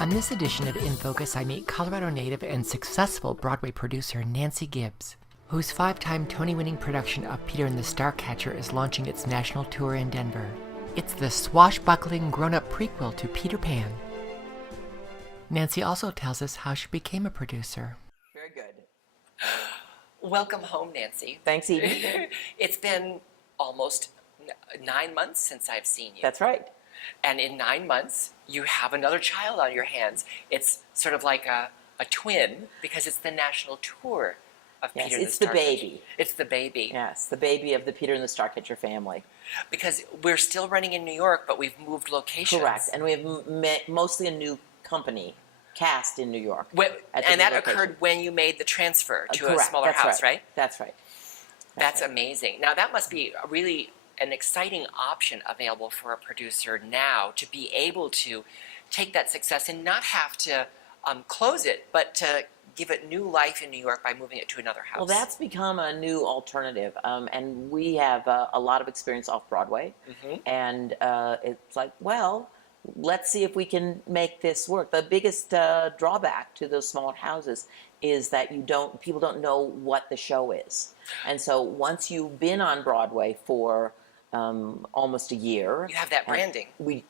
On this edition of In Focus, I meet Colorado native and successful Broadway producer Nancy Gibbs, whose 5-time Tony-winning production of Peter and the Starcatcher is launching its national tour in Denver. It's the swashbuckling grown-up prequel to Peter Pan. Nancy also tells us how she became a producer. Very good. Welcome home, Nancy. Thanks, Edie. It's been almost 9 months since I've seen you. That's right. And in 9 months, you have another child on your hands. It's sort of like a twin because it's the national tour of Peter and the Starcatcher. It's the baby. It's the baby. Yes, the baby of the Peter and the Starcatcher family. Because we're still running in New York, but we've moved locations. Correct. And we have mostly a new company cast in New York. And that occurred when you made the transfer to Correct. a smaller That's house, right? That's right. That's amazing. Now, that must be really an exciting option available for a producer now to be able to take that success and not have to close it, but to give it new life in New York by moving it to another house. Well, that's become a new alternative, and we have a lot of experience off Broadway, and it's like, well, let's see if we can make this work. The biggest drawback to those smaller houses is that people don't know what the show is, and so once you've been on Broadway for almost a year, you have that branding.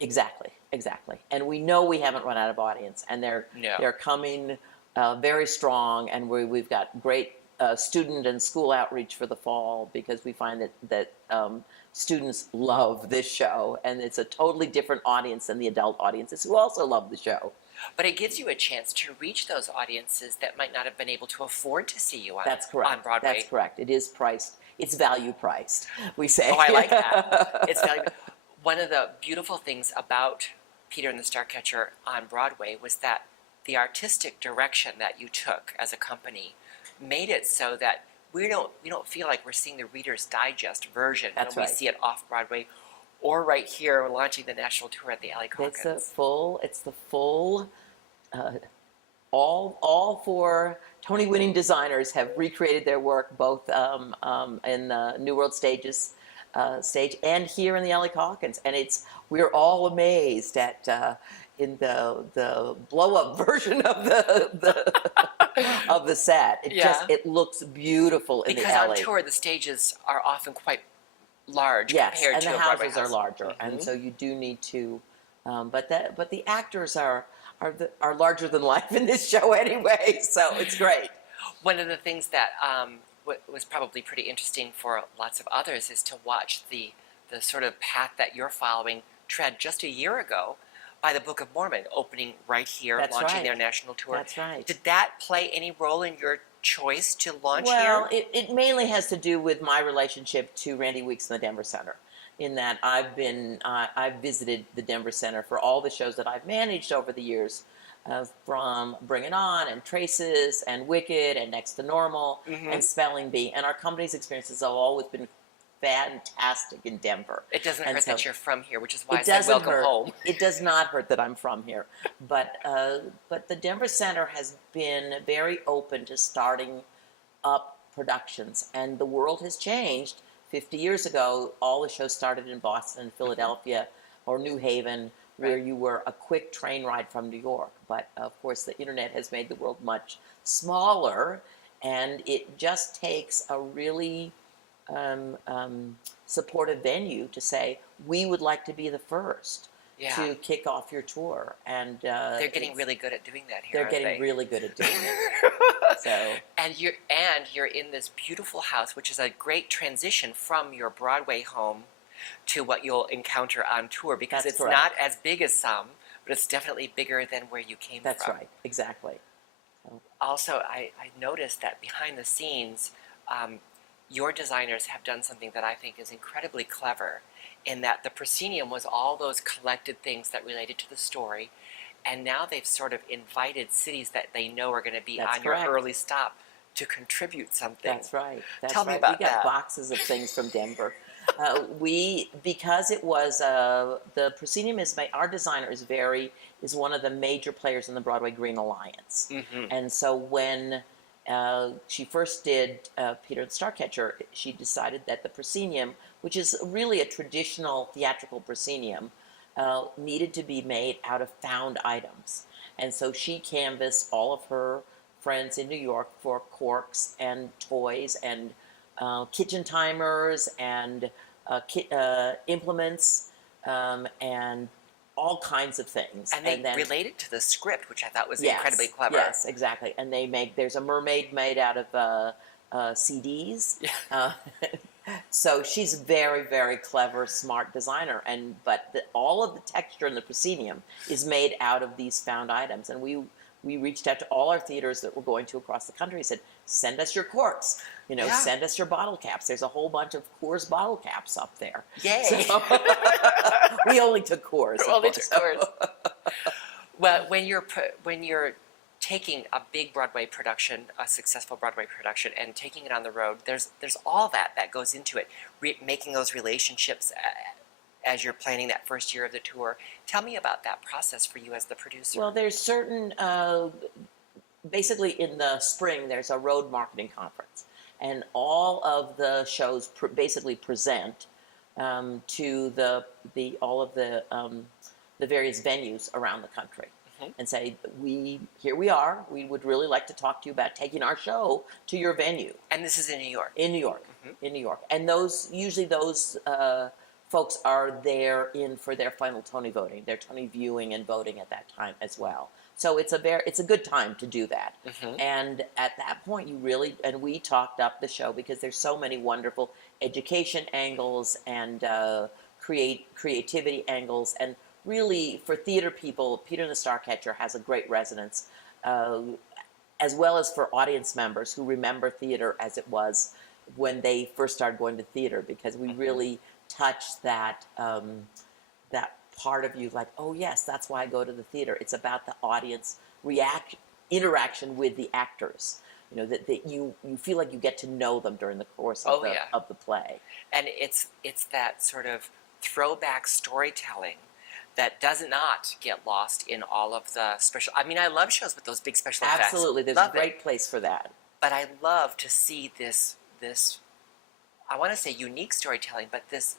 Exactly, and we know we haven't run out of audience, and they're coming very strong, and we've got great student and school outreach for the fall because we find that students love this show, and it's a totally different audience than the adult audiences who also love the show. But it gives you a chance to reach those audiences that might not have been able to afford to see you on Broadway. That's correct. It is priced. It's value priced, we say. Oh, I like that. It's value. One of the beautiful things about Peter and the Starcatcher on Broadway was that the artistic direction that you took as a company made it so that we don't feel like we're seeing the Reader's Digest version when we see it off Broadway, or right here launching the national tour at the Alley Caucus. It's the full. All four Tony-winning designers have recreated their work both in the New World stage and here in the Alley Caucus, and we're all amazed at in the blow-up version of the of the set. It looks beautiful in the alley. Because on tour the stages are often quite large compared to a Broadway house. Yes, and the houses are larger, and so you do need to. But the actors are larger than life in this show anyway, so it's great. One of the things that was probably pretty interesting for lots of others is to watch the sort of path that you're following tread just a year ago by the Book of Mormon opening right here, launching their national tour. That's right. Did that play any role in your choice to launch here? Well, it mainly has to do with my relationship to Randy Weeks in the Denver Center, in that I've visited the Denver Center for all the shows that I've managed over the years, from Bring It On and Traces and Wicked and Next to Normal and Spelling Bee, and our company's experiences have always been fantastic in Denver. It doesn't hurt that you're from here, which is why I said welcome home. It does not hurt that I'm from here, but the Denver Center has been very open to starting up productions, and the world has changed. 50 years ago, all the shows started in Boston, Philadelphia, or New Haven, where you were a quick train ride from New York. But of course, the internet has made the world much smaller, and it just takes a really supportive venue to say, we would like to be the first to kick off your tour. And they're getting really good at doing that here. They're getting really good at doing it. And you're in this beautiful house, which is a great transition from your Broadway home to what you'll encounter on tour, because it's not as big as some, but it's definitely bigger than where you came from. That's right, exactly. Also, I noticed that behind the scenes, your designers have done something that I think is incredibly clever, in that the Proscenium was all those collected things that related to the story, and now they've sort of invited cities that they know are going to be on your early stop to contribute something. That's right. Tell me about that. We got boxes of things from Denver. Because it was the Proscenium our designer is one of the major players in the Broadway Green Alliance, and so when she first did Peter and the Starcatcher, she decided that the proscenium, which is really a traditional theatrical proscenium, needed to be made out of found items. And so she canvassed all of her friends in New York for corks and toys and kitchen timers and implements and all kinds of things. And they then, related to the script, which I thought was yes, incredibly clever. Yes, exactly. And there's a mermaid made out of CDs. Yeah. So she's very, very clever, smart designer. But all of the texture in the proscenium is made out of these found items. And we reached out to all our theaters that we're going to across the country and said, send us your corks, Yeah. send us your bottle caps. There's a whole bunch of Coors bottle caps up there. Yay. So, we only took Coors. We only took Coors. Well, when you're taking a big Broadway production, a successful Broadway production, and taking it on the road, there's all that goes into it, making those relationships as you're planning that first year of the tour. Tell me about that process for you as the producer. Well, there's certain, basically in the spring, there's a road marketing conference, and all of the shows basically present to all of the various venues around the country. And say, here we are. We would really like to talk to you about taking our show to your venue. And this is in New York. In New York, in New York. And usually those folks are there for their final Tony voting, their Tony viewing and voting at that time as well. So it's a good time to do that. And at that point, we talked up the show because there's so many wonderful education angles and creativity angles, and really, for theater people, Peter and the Starcatcher has a great resonance, as well as for audience members who remember theater as it was when they first started going to theater, because we really touch that part of you, like, oh yes, that's why I go to the theater. It's about the audience interaction with the actors. That you feel like you get to know them during the course of the play. And it's that sort of throwback storytelling that does not get lost in all of the special. I mean, I love shows with those big special effects. Absolutely, there's a great place for that. But I love to see this. I want to say unique storytelling, but this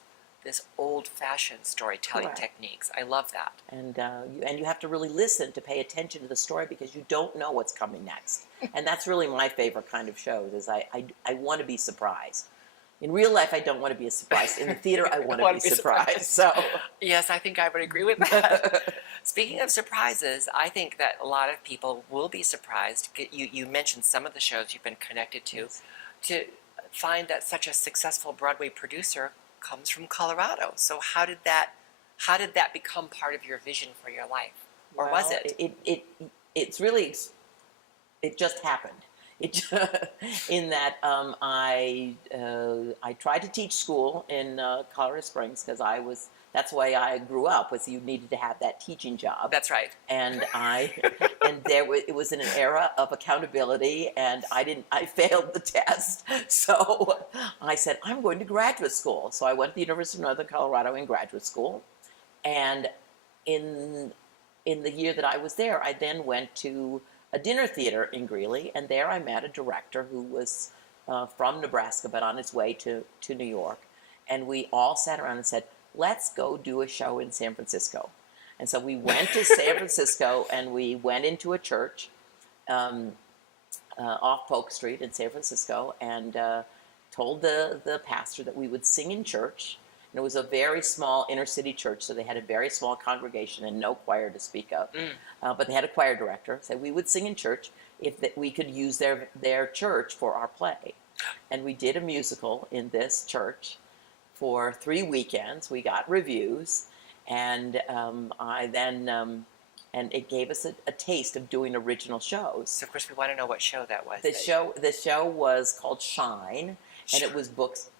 old-fashioned storytelling techniques. I love that. And you have to really listen to pay attention to the story, because you don't know what's coming next. And that's really my favorite kind of shows. Is I want to be surprised. In real life, I don't want to be surprised. In the theater, I want to be surprised. So, yes, I think I would agree with that. Speaking of surprises, I think that a lot of people will be surprised. You mentioned some of the shows you've been connected to, to find that such a successful Broadway producer comes from Colorado. So how did that become part of your vision for your life, or was it? It just happened. In that I tried to teach school in Colorado Springs, because that's why I grew up, was you needed to have that teaching job. That's right. And it was in an era of accountability, and I failed the test. So I said, I'm going to graduate school. So I went to the University of Northern Colorado in graduate school, and in the year that I was there, I then went to a dinner theater in Greeley, and there I met a director who was from Nebraska but on his way to New York, and we all sat around and said, let's go do a show in San Francisco. And so we went to San Francisco, and we went into a church off Polk Street in San Francisco, and told the pastor that we would sing in church. And it was a very small inner city church, so they had a very small congregation and no choir to speak of. But they had a choir director. So we would sing in church if we could use their church for our play. And we did a musical in this church for 3 weekends. We got reviews, and and it gave us a taste of doing original shows. So of course we want to know what show that was. The show was called Shine, and it was books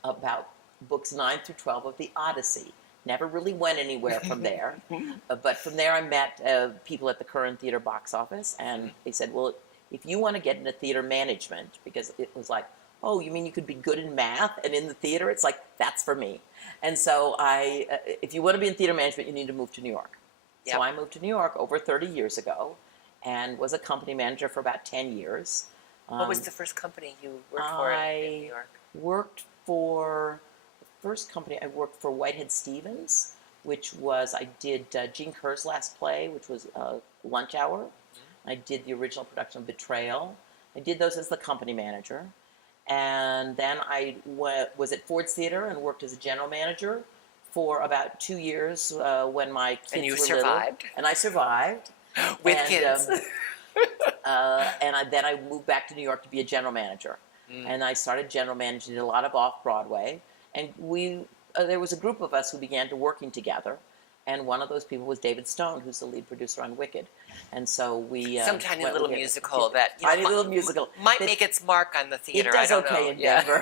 9 through 12 of the Odyssey. Never really went anywhere from there. But from there I met people at the Curran Theater box office, and they said, well, if you want to get into theater management, because it was like, oh, you mean you could be good in math and in the theater? It's like, that's for me. And so if you want to be in theater management, you need to move to New York. Yep. So I moved to New York over 30 years ago, and was a company manager for about 10 years. What was the first company you worked for in New York? First company I worked for Whitehead Stevens, which was, I did Gene Kerr's last play, which was Lunch Hour. I did the original production of Betrayal. I did those as the company manager. And then I was at Ford's Theater and worked as a general manager for about 2 years when my kids And you were survived? little. And I survived. With kids. Then I moved back to New York to be a general manager. And I started general managing, did a lot of off-Broadway. And there was a group of us who began to working together. And one of those people was David Stone, who's the lead producer on Wicked. And so we... Some tiny little musical that, you know, tiny little musical. might make its mark on the theater. It does I don't okay know. in Denver.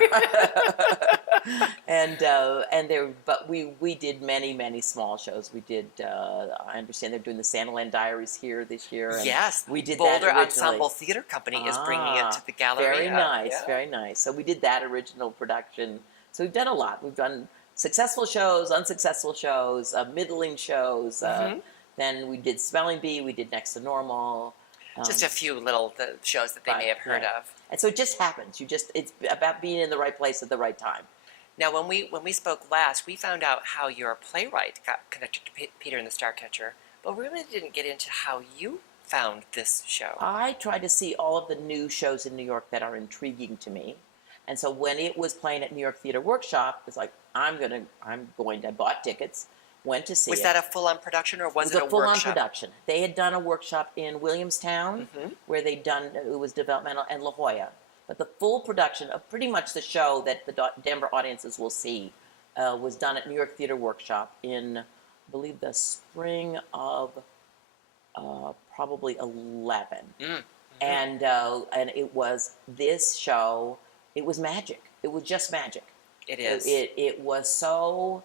But we did many small shows. We did, I understand they're doing the Santaland Diaries here this year. And Yes, we did Boulder that originally. Ensemble Theater Company is bringing it to the gallery. Very nice, Yeah. very nice. So we did that original production. So we've done a lot. We've done successful shows, unsuccessful shows, middling shows. Then we did Spelling Bee. We did Next to Normal. Just a few little shows that they may have heard of. And so it just happens. It's about being in the right place at the right time. Now, when we spoke last, we found out how your playwright got connected to Peter and the Starcatcher, but we really didn't get into how you found this show. I try to see all of the new shows in New York that are intriguing to me. And so when it was playing at New York Theater Workshop, it's like, I bought tickets, went to see it. Was that a full-on production, or was it a It was a full-on workshop? production. They had done a workshop in Williamstown, where it was developmental, and La Jolla. But the full production of pretty much the show that the Denver audiences will see was done at New York Theater Workshop in, I believe, the spring of probably 11. And it was this show. It was magic. It was just magic. It is. It was so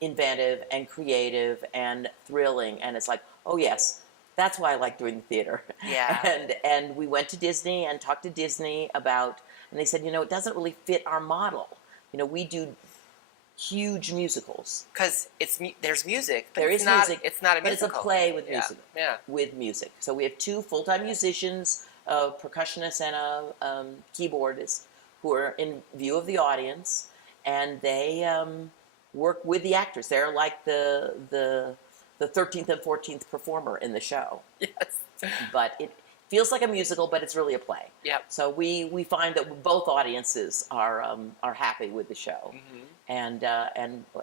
inventive and creative and thrilling, and it's like, oh yes, that's why I like doing the theater. Yeah. And we went to Disney and talked to Disney about, and they said, it doesn't really fit our model. We do huge musicals. Because there's music, but There it's is not, music, it's not a but musical. it's a play with music. Yeah. With music. So we have 2 full-time musicians, a percussionist and a keyboardist, who are in view of the audience, and they work with the actors. They're like the 13th and 14th performer in the show. Yes. But it feels like a musical, but it's really a play. Yep. So we find that both audiences are happy with the show, and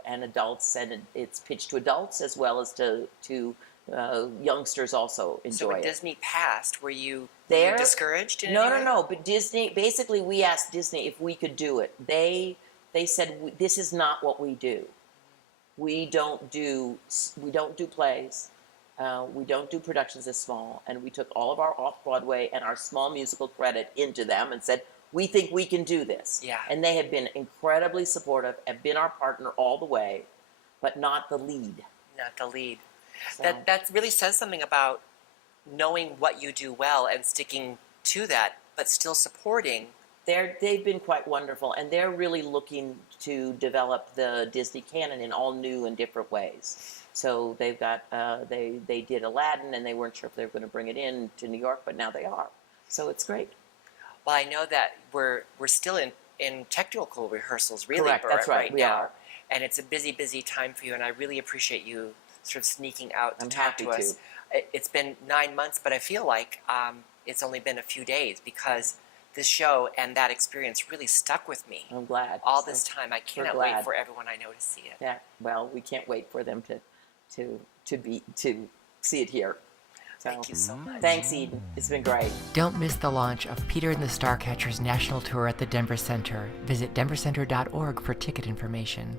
adults, and it's pitched to adults as well as to youngsters also enjoy So when it. Disney passed, were you They're- discouraged in No, any way? no. But Disney, basically, we asked Disney if we could do it. They said, this is not what we do. We don't do plays. We don't do productions this small. And we took all of our off-Broadway and our small musical credit into them and said, we think we can do this. Yeah. And they have been incredibly supportive and been our partner all the way, but not the lead. Not the lead. So- That really says something about knowing what you do well and sticking to that, but still supporting. They've been quite wonderful, and they're really looking to develop the Disney canon in all new and different ways. So they've got they did Aladdin, and they weren't sure if they were going to bring it in to New York, but now they are. So it's great. Well, I know that we're still in technical rehearsals, really. Correct, that's right, we now. are. And it's a busy time for you, and I really appreciate you sort of sneaking out to I'm talk happy to us. It's been 9 months, but I feel like it's only been a few days because this show and that experience really stuck with me. I'm glad. All So this time. I cannot glad. wait for everyone I know to see it. Yeah. Well, we can't wait for them to see it here. So, Thank you so much. Thanks, Eden. It's been great. Don't miss the launch of Peter and the Starcatcher's national tour at the Denver Center. Visit denvercenter.org for ticket information.